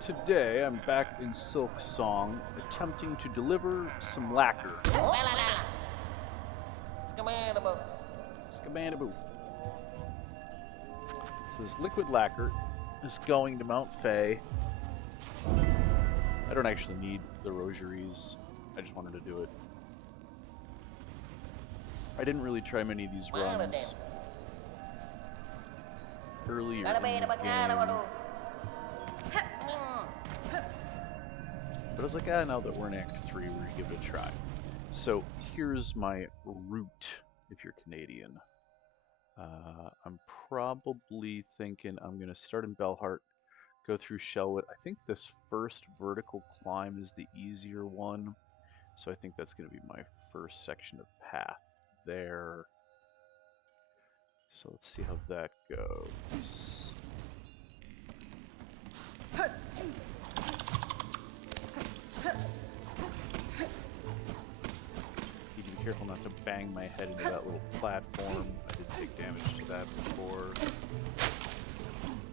Today I'm back in SilkSoar attempting to deliver some lacquer. Scamandaboo. So this liquid lacquer is going to Mount Faye. I don't actually need the rosaries. I just wanted to do it. I didn't really try many of these runs earlier in the game. But I was like, now that we're in Act 3, we're going to give it a try. So here's my route, if you're Canadian. I'm probably thinking I'm going to start in Belhart, go through Shellwood. I think this first vertical climb is the easier one. So I think that's going to be my first section of path there. So let's see how that goes. Need to be careful not to bang my head into that little platform. I did take damage to that before.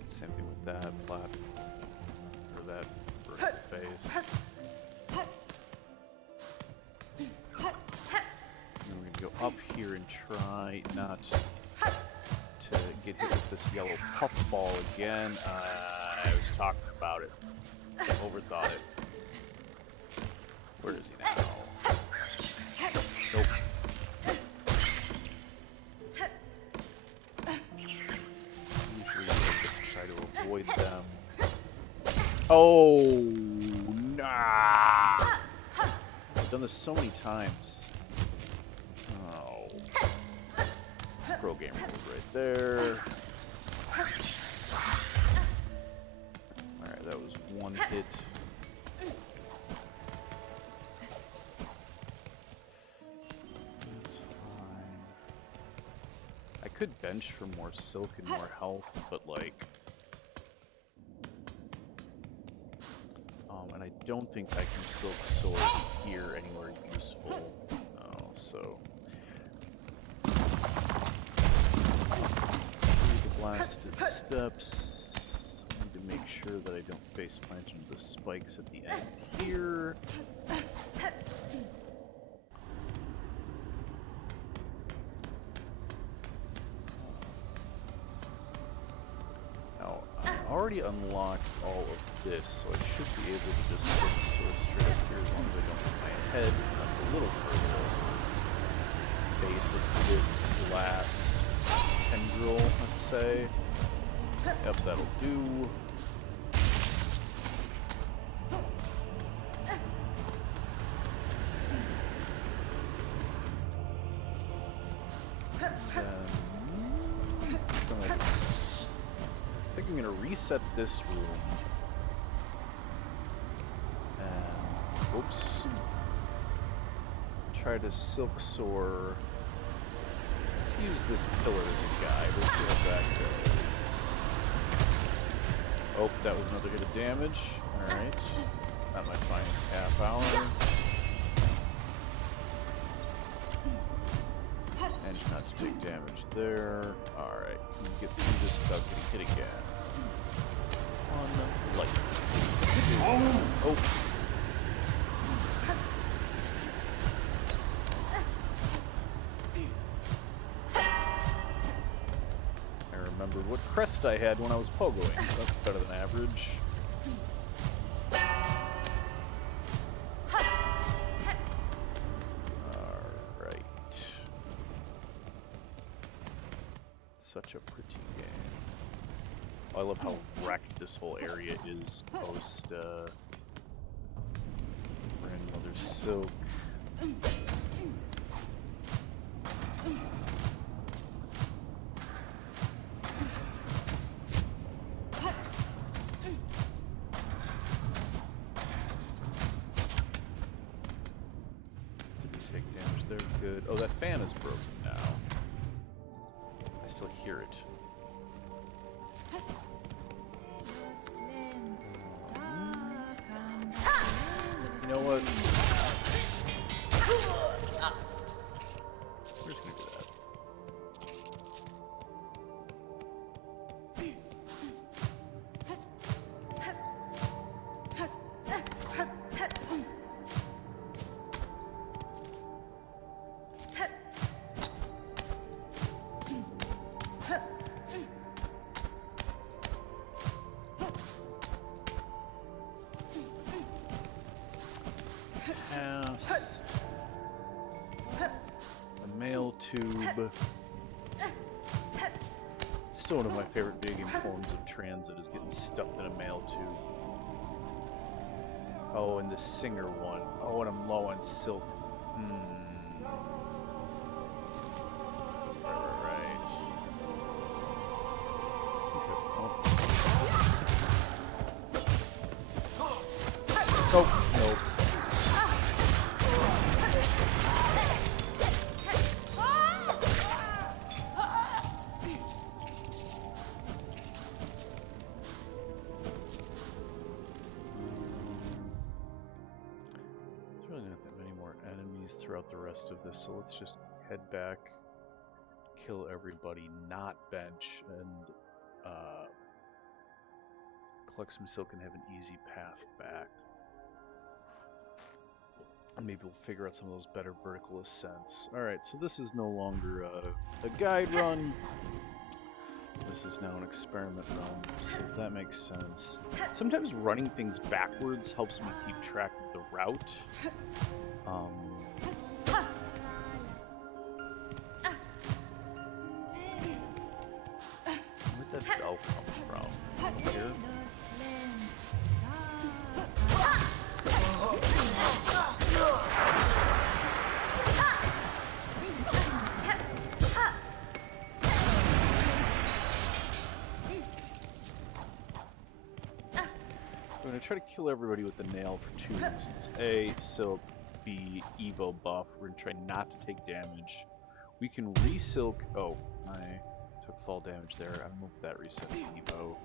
Same thing with that platform, or that vertical face. And then we're gonna go up here and try not to get hit with this yellow puffball again. I was talking about it. Overthought it. Where is he now? Nope. Usually I just try to avoid them. Oh, nah! I've done this so many times. Oh. Pro gamer move right there. Alright, that was one hit. That's fine. I could bench for more silk and more health, but like... and I don't think I can SilkSoar here anywhere useful. Oh, so... the blasted steps. Need to make sure that I don't face plant into the spikes at the end here. Now, I already unlocked all of this, so I should be able to just SilkSoar straight up here as long as I don't hit my head. That's a little further base of this last tendril, let's say. Yep, that'll do. I think I'm gonna reset this room. And oops. Try to SilkSoar. Let's use this pillar as a guide. Let's see how that goes. Oh, that was another hit of damage. Alright. Not my finest half hour. And not to take damage there. Alright, can we get through this without getting hit again? One light. Oh! Remembered what crest I had when I was pogoing, so that's better than average. Alright. Such a pretty game. Oh, I love how wrecked this whole area is post Grandmother Silk. Good. Oh, that fan is broken now. I still hear it. You know what? We're just gonna do that. tube. Still one of my favorite video game forms of transit is getting stuffed in a mail tube. Oh, and the singer one. Oh, and I'm low on silk. Right. Okay. Oh. Nope. Throughout the rest of this, so let's just head back, kill everybody, not bench, and collect some silk and have an easy path back. And maybe we'll figure out some of those better vertical ascents. Alright, so this is no longer a guide run. This is now an experiment run, so that makes sense. Sometimes running things backwards helps me keep track of the route. Where'd that bell come from? Here? I'm going to try to kill everybody with the nail for 2 reasons. A, silk. B, Evo buff. We're going to try not to take damage. We can re-silk. Oh, I took fall damage there. I don't know if that resets Evo.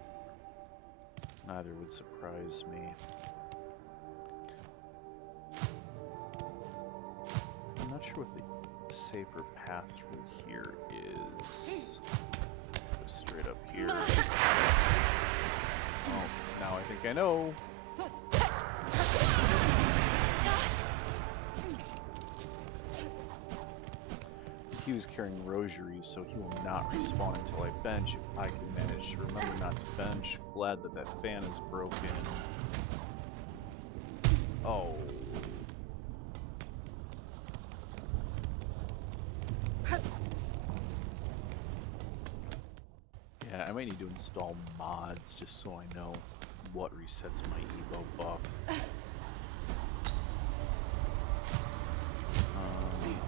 Neither would surprise me. I'm not sure what the safer path through here is. Go straight up here. Oh, now I think I know. He was carrying rosaries, so he will not respawn until I bench. If I can manage to remember not to bench, glad that that fan is broken. Oh. Yeah, I might need to install mods just so I know what resets my Evo buff.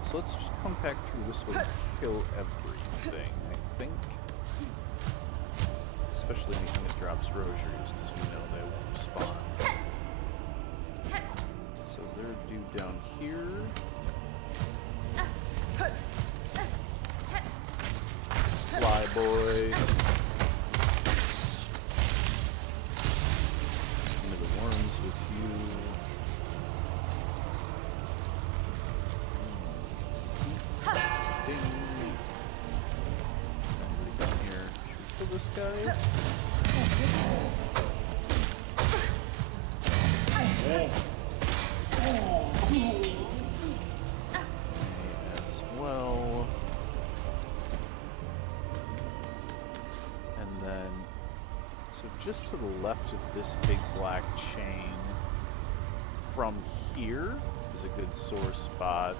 So let's just come back through this way and kill everything, I think. Especially anything that drops rosaries, because we know they won't spawn. So is there a dude down here? Fly boy. Into the worms with you. This guy. As well. And then, so just to the left of this big black chain from here is a good source spot.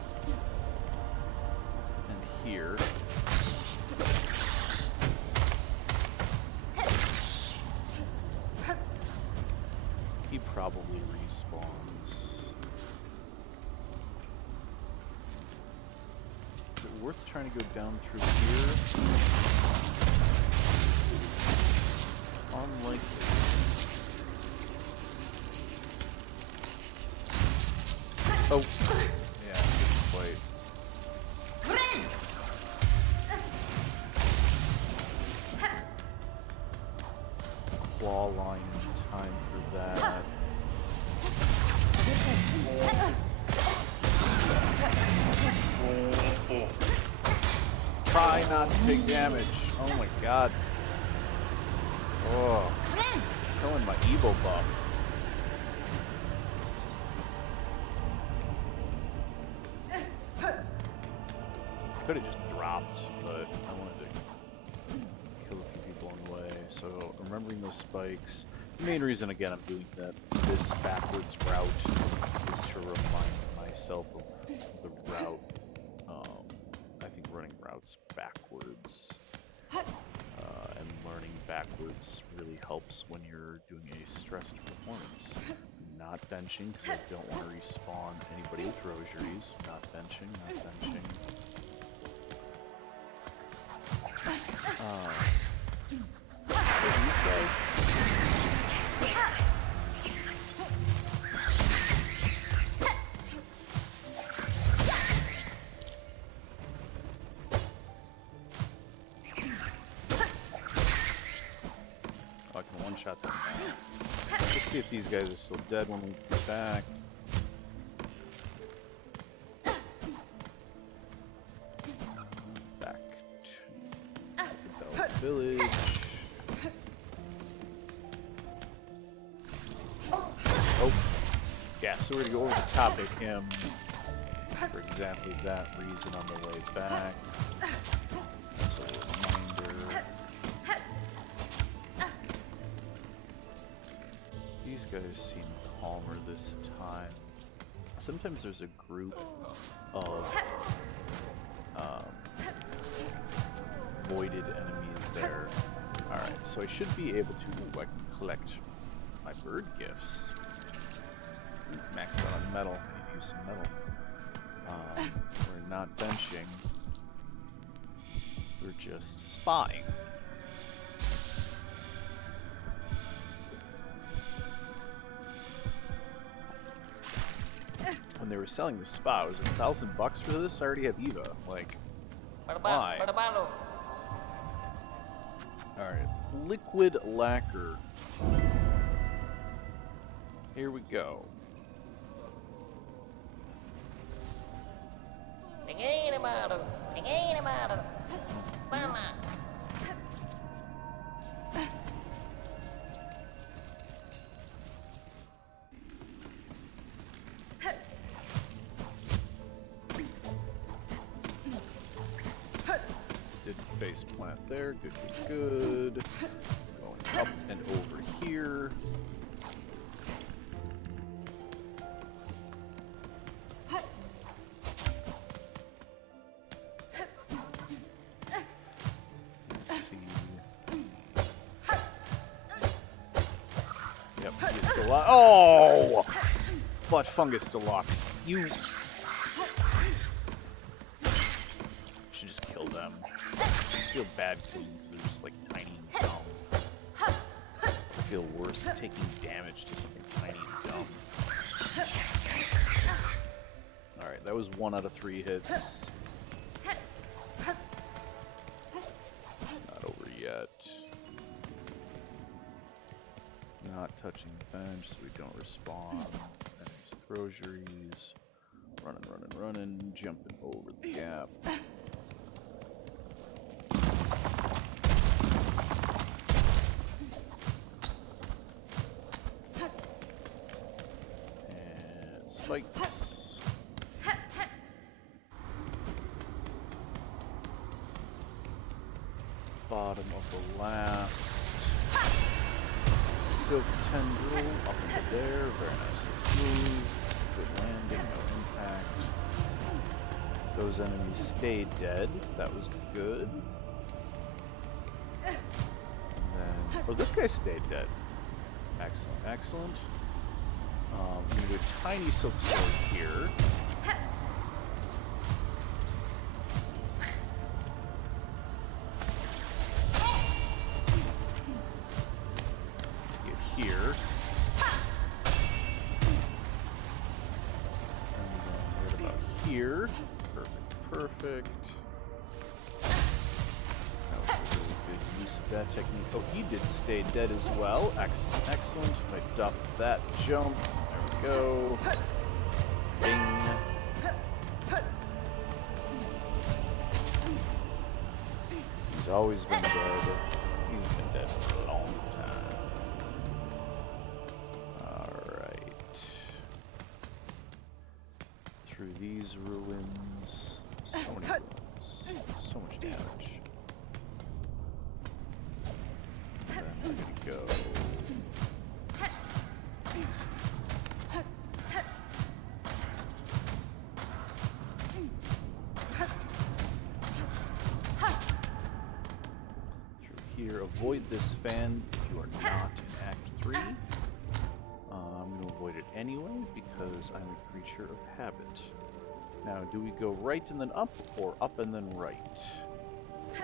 And here. He probably respawns. Is it worth trying to go down through here? Unlikely. Oh! Yeah, good fight. Claw line in time for that. Try not to take damage. Oh my god. Oh. Killing my Evo buff. Could have just dropped, but I wanted to kill a few people on the way. So remembering those spikes. The main reason, again, I'm doing this backwards route is to remind myself of the route I think running routes backwards. And learning backwards really helps when you're doing a stressed performance. Not benching, because I don't want to respawn anybody with rosaries. Not benching, not benching. These guys... Oh, I can one-shot them now. Let's see if these guys are still dead when we get back. Back to the village. Oh, yeah, so we're gonna go over the top of him for exactly that reason on the way back. That's a reminder. These guys seem calmer this time. Sometimes there's a group of voided enemies there. Alright, so I should be able to... Ooh, I can collect my bird gifts. Maxed out on metal. I need to use some metal. We're not benching. We're just spying. When they were selling the spa, it was $1,000 for this. I already have Eva. Like, why? Alright, Liquid Lacquer. Here we go. Did face plant there, good, good, good. Going up and over here. Let's see. Yep, he's still alive. Oh! But Fungus Deluxe, you... should just kill them. I feel bad killing them because they're just like tiny and dumb. I feel worse taking damage to something tiny and dumb. Alright, that was 1 out of 3 hits. Not over yet. Not touching the bench so we don't respawn. Rosaries. Running, running, running. Jumping over the gap. And spikes. Bottom of the last. Silk tendril up into there. Very nice and smooth. Good landing, no impact. Those enemies stayed dead. That was good. And then, oh, this guy stayed dead. Excellent, excellent. We do a tiny SilkSoar here. Get here. And then right about here. Perfect, perfect. That was a really good use of that technique. Oh, he did stay dead as well. Excellent, excellent. If I duck that jump. There we go. Bing. He's always been dead. He's been dead for a long time. Alright. Through these ruins. So many ruins. So much damage. And then I'm gonna go. avoid this fan if you are not in Act 3. I'm going to avoid it anyway because I'm a creature of habit. Now, do we go right and then up, or up and then right? I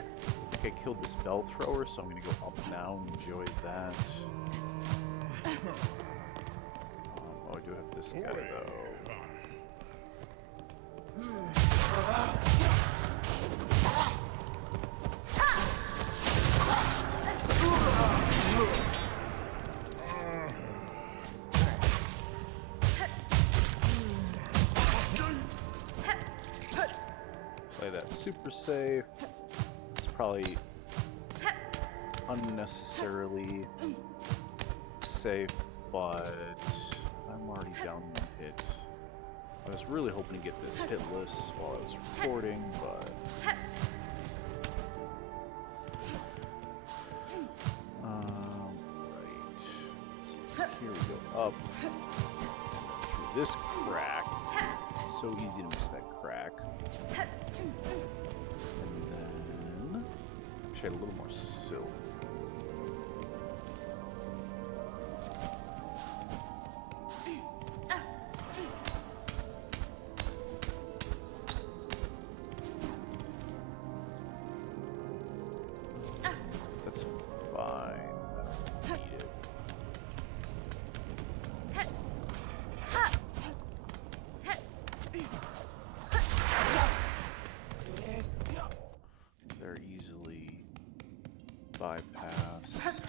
think I killed the spell thrower, so I'm going to go up now and enjoy that. Oh, I do have this guy, though. Play that super safe. It's probably unnecessarily safe, but I'm already down one hit. I was really hoping to get this hitless while I was recording, but right. So here we go up through this crack. So easy to miss that crack. And then actually I had a little more silk. That's fine. I don't need it. They're easily bypassed.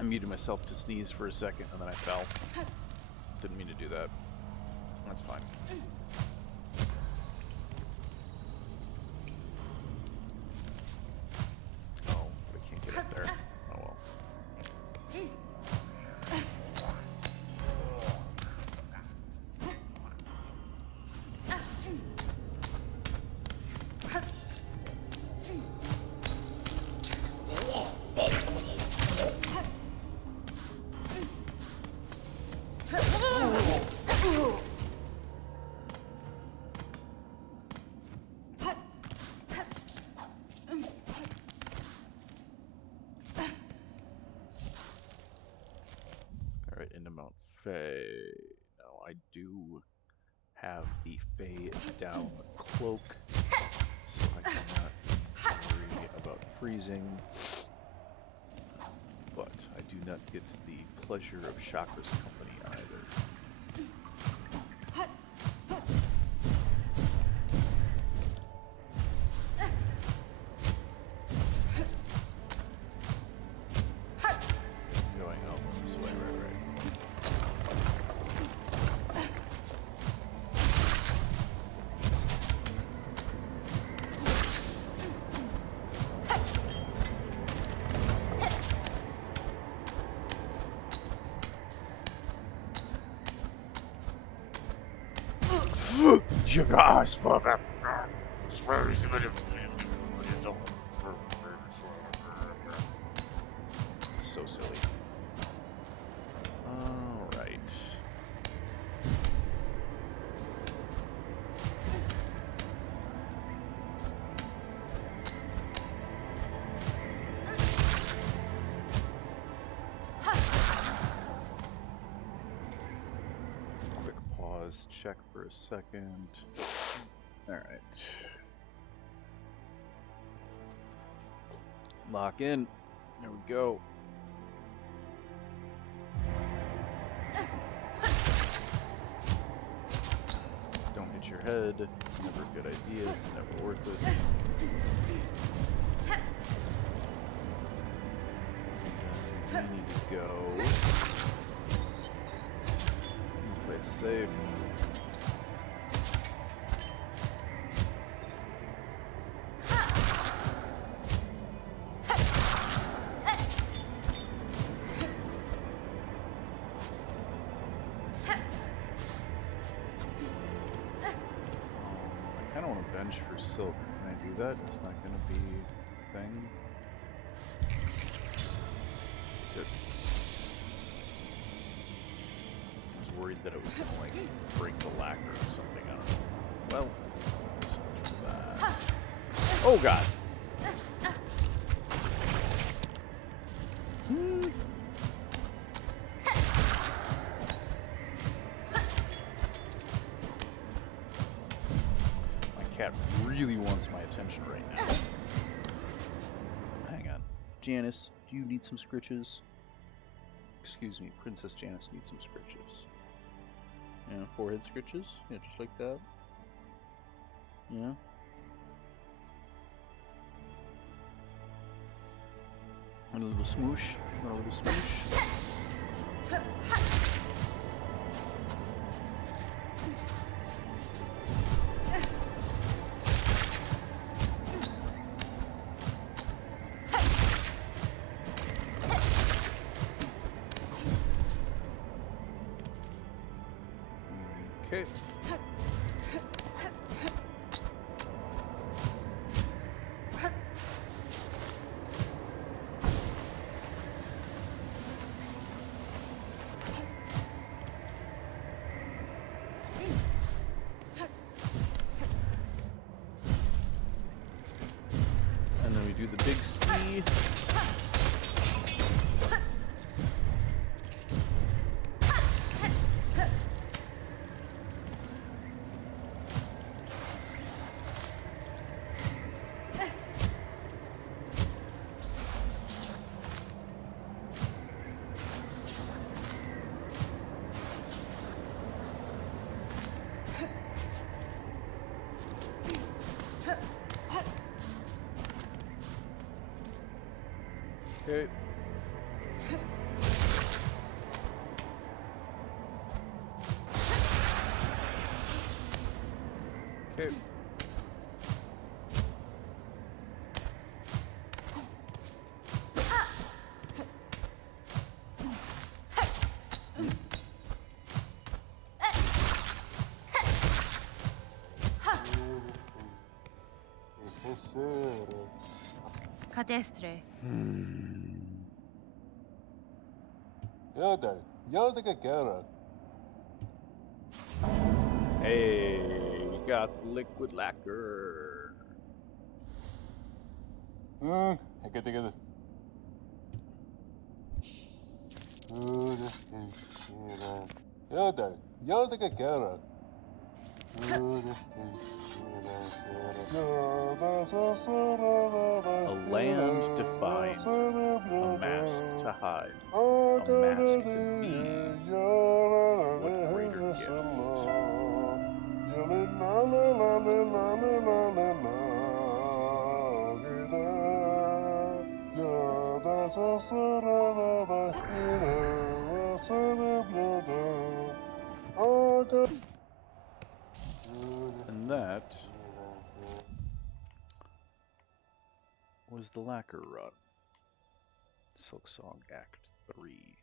I muted myself to sneeze for a second and then I fell. Didn't mean to do that. That's fine. Oh, but I can't get up there. Oh well. Alright, into Mount Faye. Now I do have the Faye down cloak, so I cannot worry about freezing. But I do not get the pleasure of Chakra's company either. Going up this way, right. Javas for that. So silly. All right. Quick pause, check for a second. All right. Lock in. There we go. Don't hit your head. It's never a good idea. It's never worth it. We need to go. Play it safe. revenge for Silk. Can I do that? It's not gonna be a thing. Good. I was worried that it was gonna like break the lacquer or something. I don't know. Well, so that. Oh god. Cat really wants my attention right now. Hang on. Janice, do you need some scritches? Excuse me, Princess Janice needs some scritches. Yeah, forehead scritches? Yeah, just like that. Yeah. And a little smoosh. A little smoosh. Okay. And then we do the big ski. Okay. Okay. Cadestre. Hey, we got the liquid lacquer. A land defined, a mask to hide, a mask to be. What greater gift? And that was the lacquer run. SilkSoar Act 3.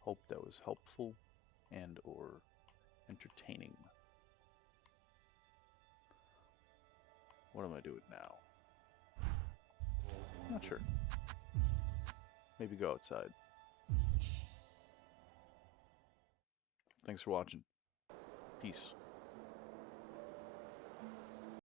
Hope that was helpful and or entertaining. What am I doing now? Not sure. Maybe go outside. Thanks for watching. Peace.